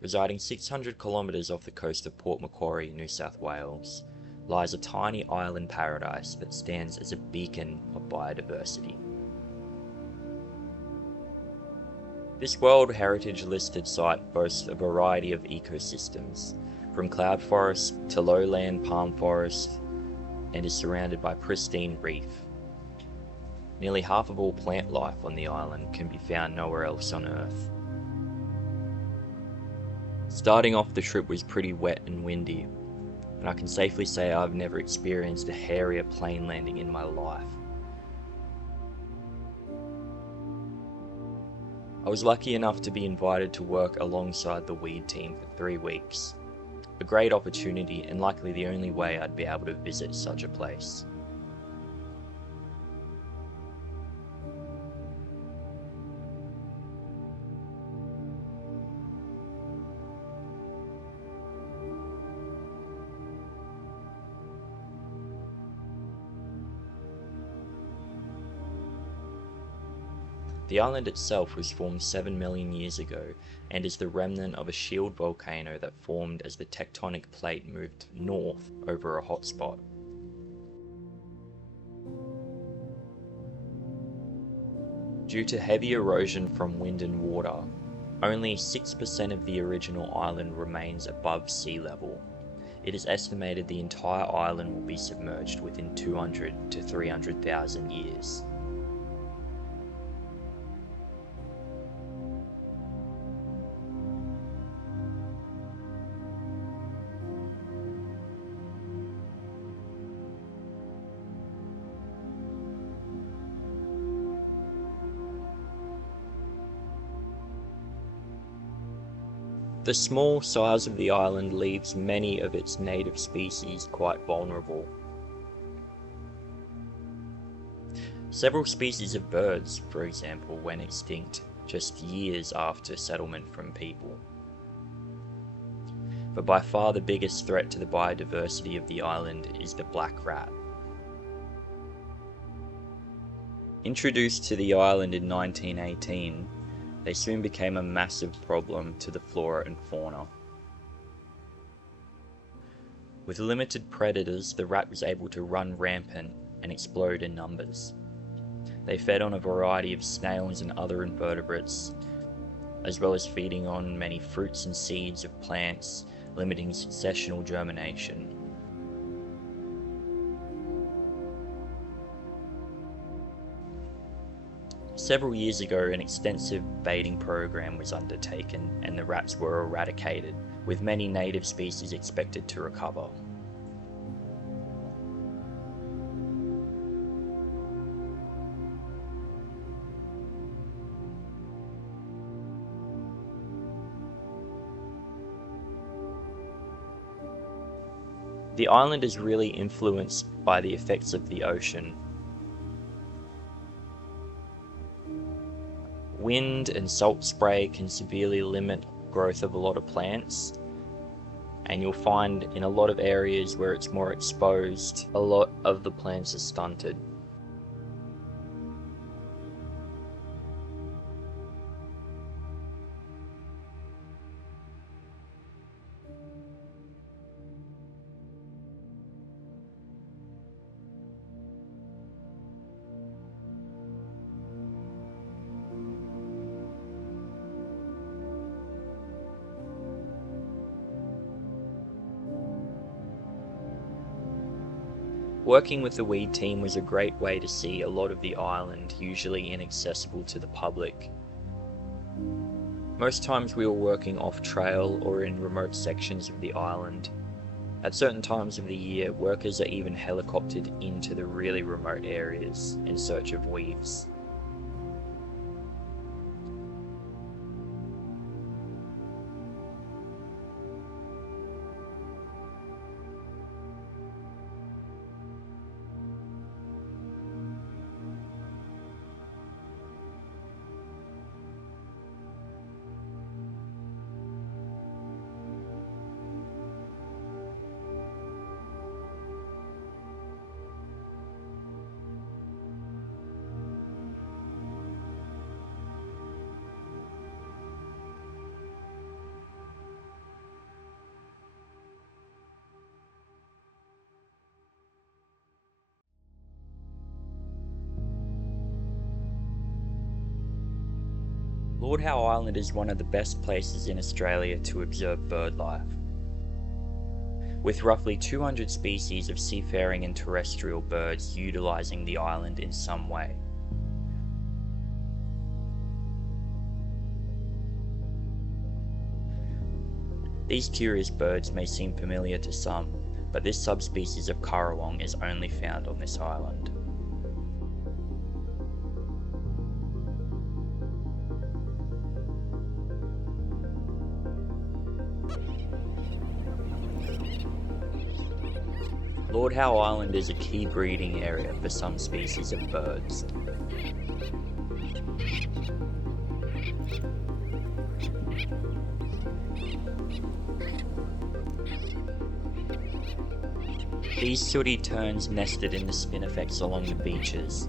Residing 600 kilometres off the coast of Port Macquarie, New South Wales, lies a tiny island paradise that stands as a beacon of biodiversity. This World Heritage listed site boasts a variety of ecosystems, from cloud forest to lowland palm forest, and is surrounded by pristine reef. Nearly half of all plant life on the island can be found nowhere else on Earth. Starting off, the trip was pretty wet and windy, and I can safely say I've never experienced a hairier plane landing in my life. I was lucky enough to be invited to work alongside the weed team for 3 weeks. A great opportunity and likely the only way I'd be able to visit such a place. The island itself was formed 7 million years ago and is the remnant of a shield volcano that formed as the tectonic plate moved north over a hotspot. Due to heavy erosion from wind and water, only 6% of the original island remains above sea level. It is estimated the entire island will be submerged within 200 to 300,000 years. The small size of the island leaves many of its native species quite vulnerable. Several species of birds, for example, went extinct just years after settlement from people. But by far the biggest threat to the biodiversity of the island is the black rat. Introduced to the island in 1918, they soon became a massive problem to the flora and fauna. With limited predators, the rat was able to run rampant and explode in numbers. They fed on a variety of snails and other invertebrates, as well as feeding on many fruits and seeds of plants, limiting successional germination. Several years ago, an extensive baiting program was undertaken and the rats were eradicated, with many native species expected to recover. The island is really influenced by the effects of the ocean. Wind and salt spray can severely limit growth of a lot of plants, and you'll find in a lot of areas where it's more exposed, a lot of the plants are stunted. Working with the weed team was a great way to see a lot of the island, usually inaccessible to the public. Most times we were working off-trail or in remote sections of the island. At certain times of the year, workers are even helicoptered into the really remote areas in search of weeds. Lord Howe Island is one of the best places in Australia to observe bird life. With roughly 200 species of seafaring and terrestrial birds utilising the island in some way. These curious birds may seem familiar to some, but this subspecies of currawong is only found on this island. Lord Howe Island is a key breeding area for some species of birds. These sooty terns nested in the spinifex along the beaches.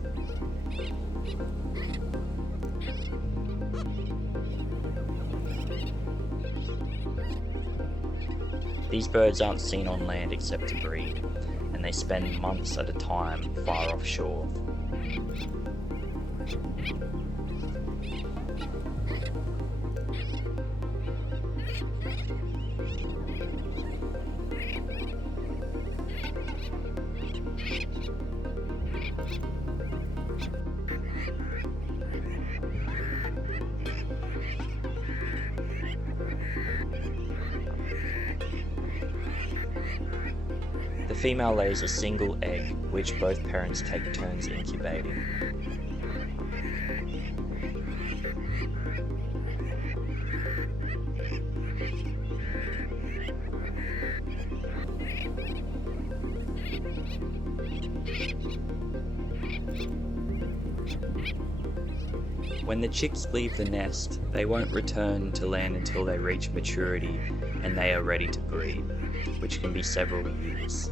These birds aren't seen on land except to breed, and they spend months at a time far offshore. The female lays a single egg, which both parents take turns incubating. When the chicks leave the nest, they won't return to land until they reach maturity and they are ready to breed, which can be several years.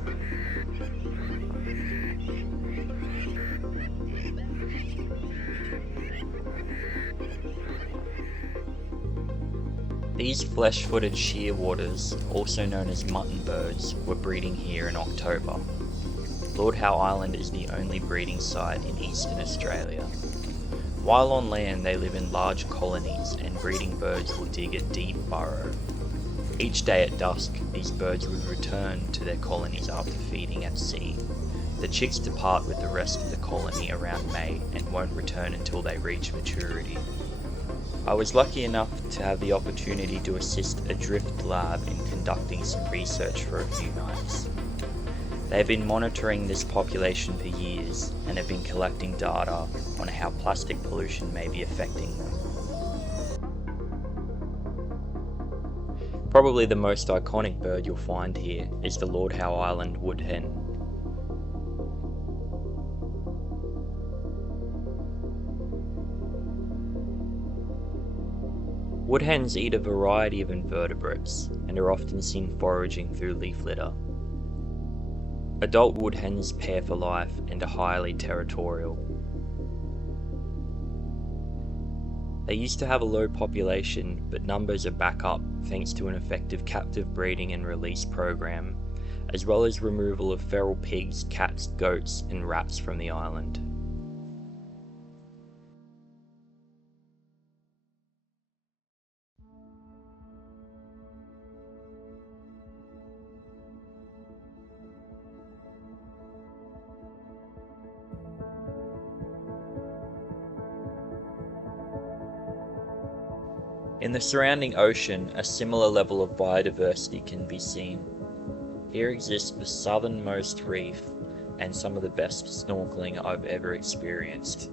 These flesh-footed shearwaters, also known as mutton birds, were breeding here in October. Lord Howe Island is the only breeding site in eastern Australia. While on land, they live in large colonies, and breeding birds will dig a deep burrow. Each day at dusk, these birds would return to their colonies after feeding at sea. The chicks depart with the rest of the colony around May and won't return until they reach maturity. I was lucky enough to have the opportunity to assist a drift lab in conducting some research for a few nights. They have been monitoring this population for years and have been collecting data on how plastic pollution may be affecting them. Probably the most iconic bird you'll find here is the Lord Howe Island woodhen. Woodhens eat a variety of invertebrates and are often seen foraging through leaf litter. Adult woodhens pair for life and are highly territorial. They used to have a low population, but numbers are back up thanks to an effective captive breeding and release program, as well as removal of feral pigs, cats, goats, and rats from the island. In the surrounding ocean, a similar level of biodiversity can be seen. Here exists the southernmost reef and some of the best snorkeling I've ever experienced.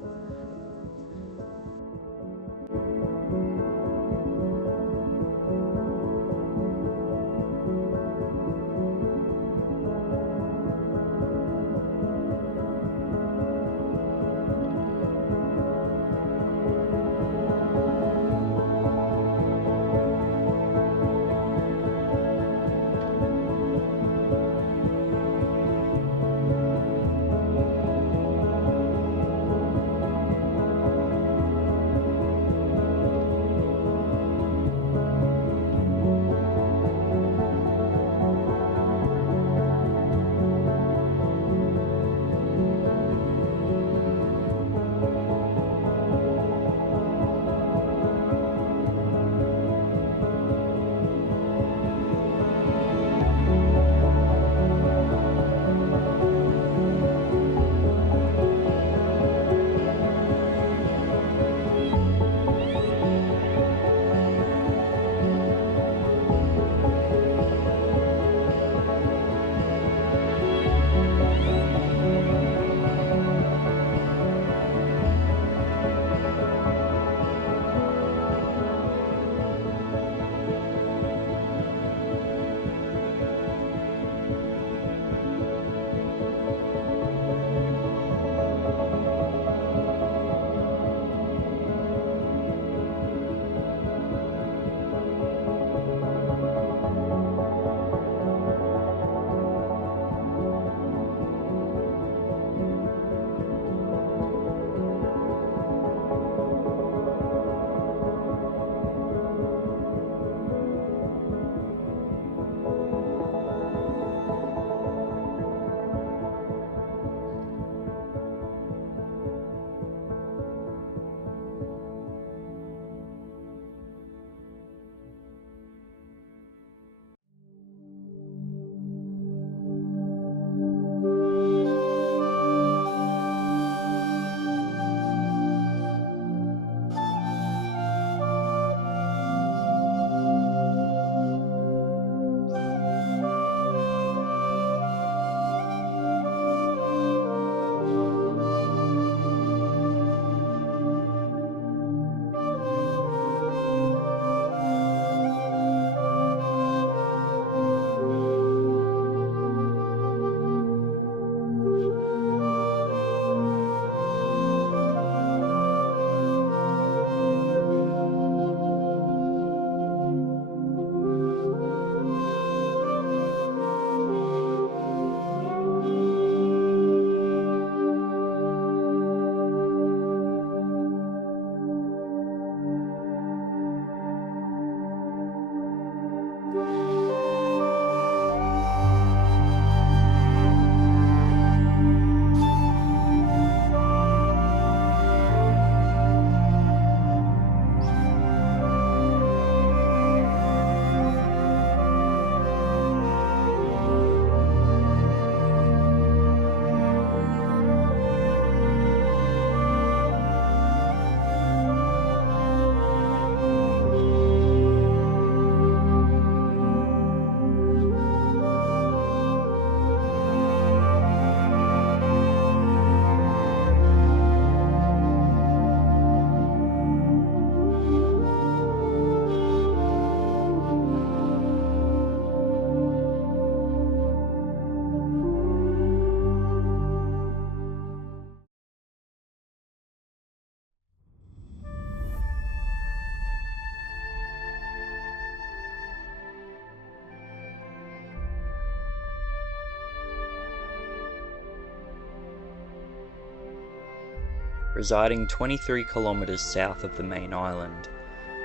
Residing 23 kilometres south of the main island,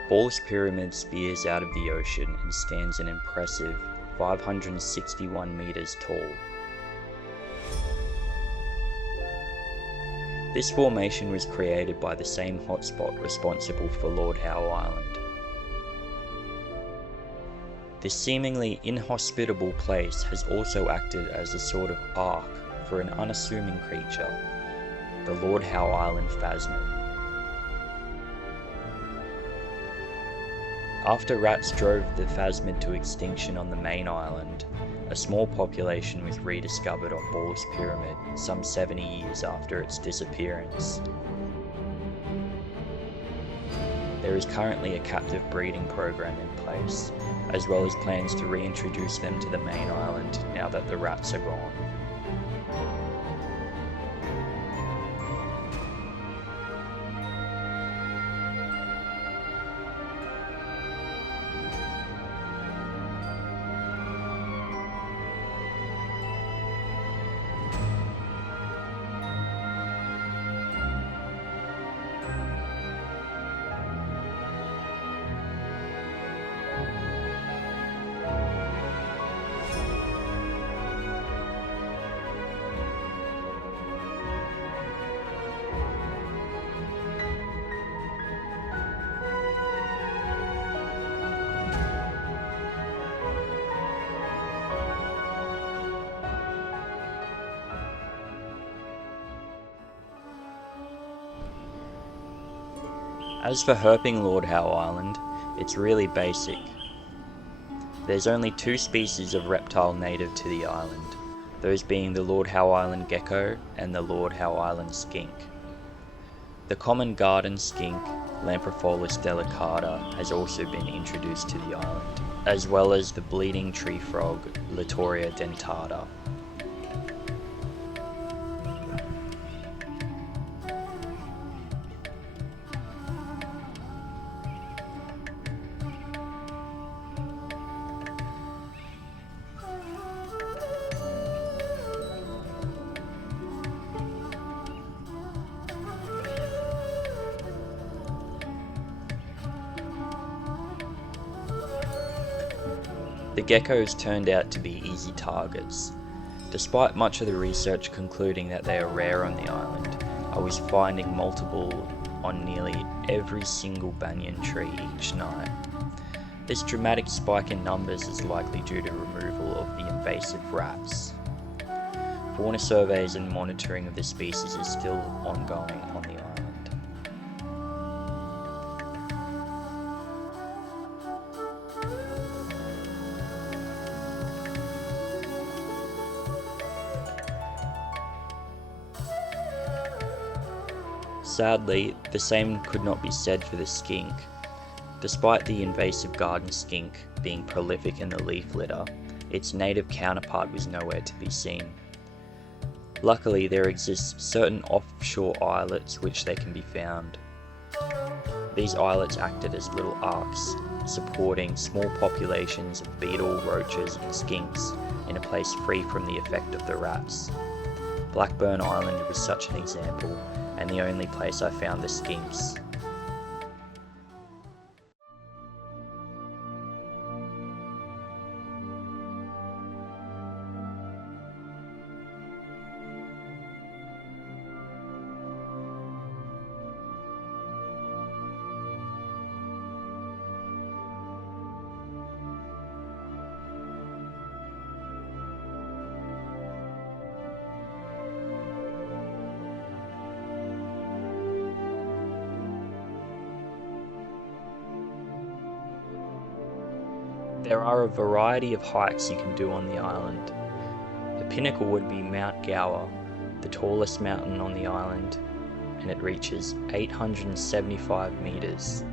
Ball's Pyramid spears out of the ocean and stands an impressive 561 metres tall. This formation was created by the same hotspot responsible for Lord Howe Island. This seemingly inhospitable place has also acted as a sort of ark for an unassuming creature, the Lord Howe Island phasmid. After rats drove the phasmid to extinction on the main island, a small population was rediscovered on Ball's Pyramid some 70 years after its disappearance. There is currently a captive breeding program in place, as well as plans to reintroduce them to the main island now that the rats are gone. As for herping Lord Howe Island, it's really basic. There's only two species of reptile native to the island, those being the Lord Howe Island gecko and the Lord Howe Island skink. The common garden skink, Lampripholus delicata, has also been introduced to the island, as well as the bleeding tree frog, Latoria dentata. The geckos turned out to be easy targets. Despite much of the research concluding that they are rare on the island, I was finding multiple on nearly every single banyan tree each night. This dramatic spike in numbers is likely due to removal of the invasive rats. Fauna surveys and monitoring of the species is still ongoing on the island. Sadly, the same could not be said for the skink. Despite the invasive garden skink being prolific in the leaf litter, its native counterpart was nowhere to be seen. Luckily, there exist certain offshore islets which they can be found. These islets acted as little arks, supporting small populations of beetle, roaches and skinks in a place free from the effect of the rats. Blackburn Island was such an example, and the only place I found the skinks. There are a variety of hikes you can do on the island. The pinnacle would be Mount Gower, the tallest mountain on the island, and it reaches 875 meters.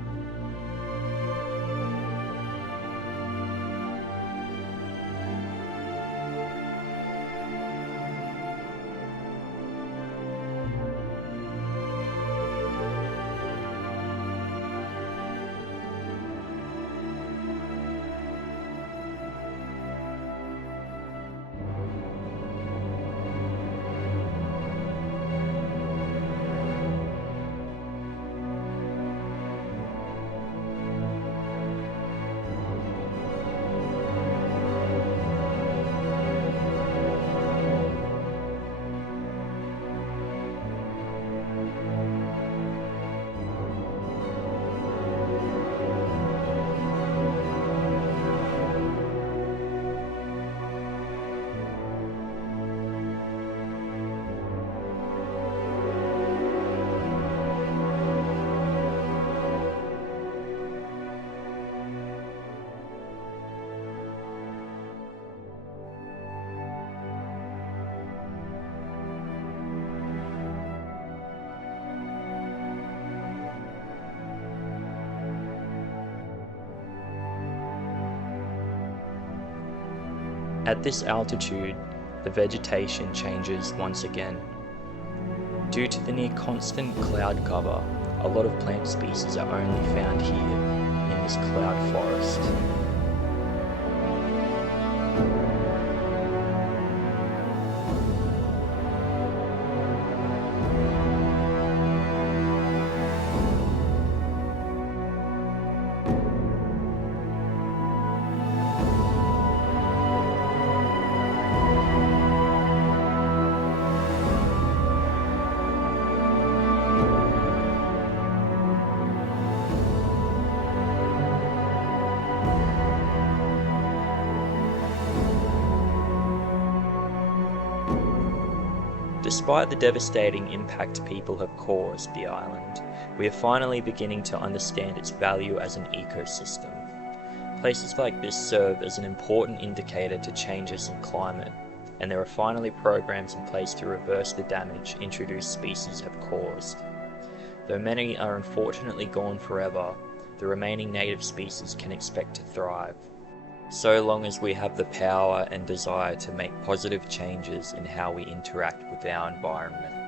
At this altitude, the vegetation changes once again. Due to the near constant cloud cover, a lot of plant species are only found here in this cloud forest. Despite the devastating impact people have caused the island, we are finally beginning to understand its value as an ecosystem. Places like this serve as an important indicator to changes in climate, and there are finally programs in place to reverse the damage introduced species have caused. Though many are unfortunately gone forever, the remaining native species can expect to thrive, so long as we have the power and desire to make positive changes in how we interact with our environment.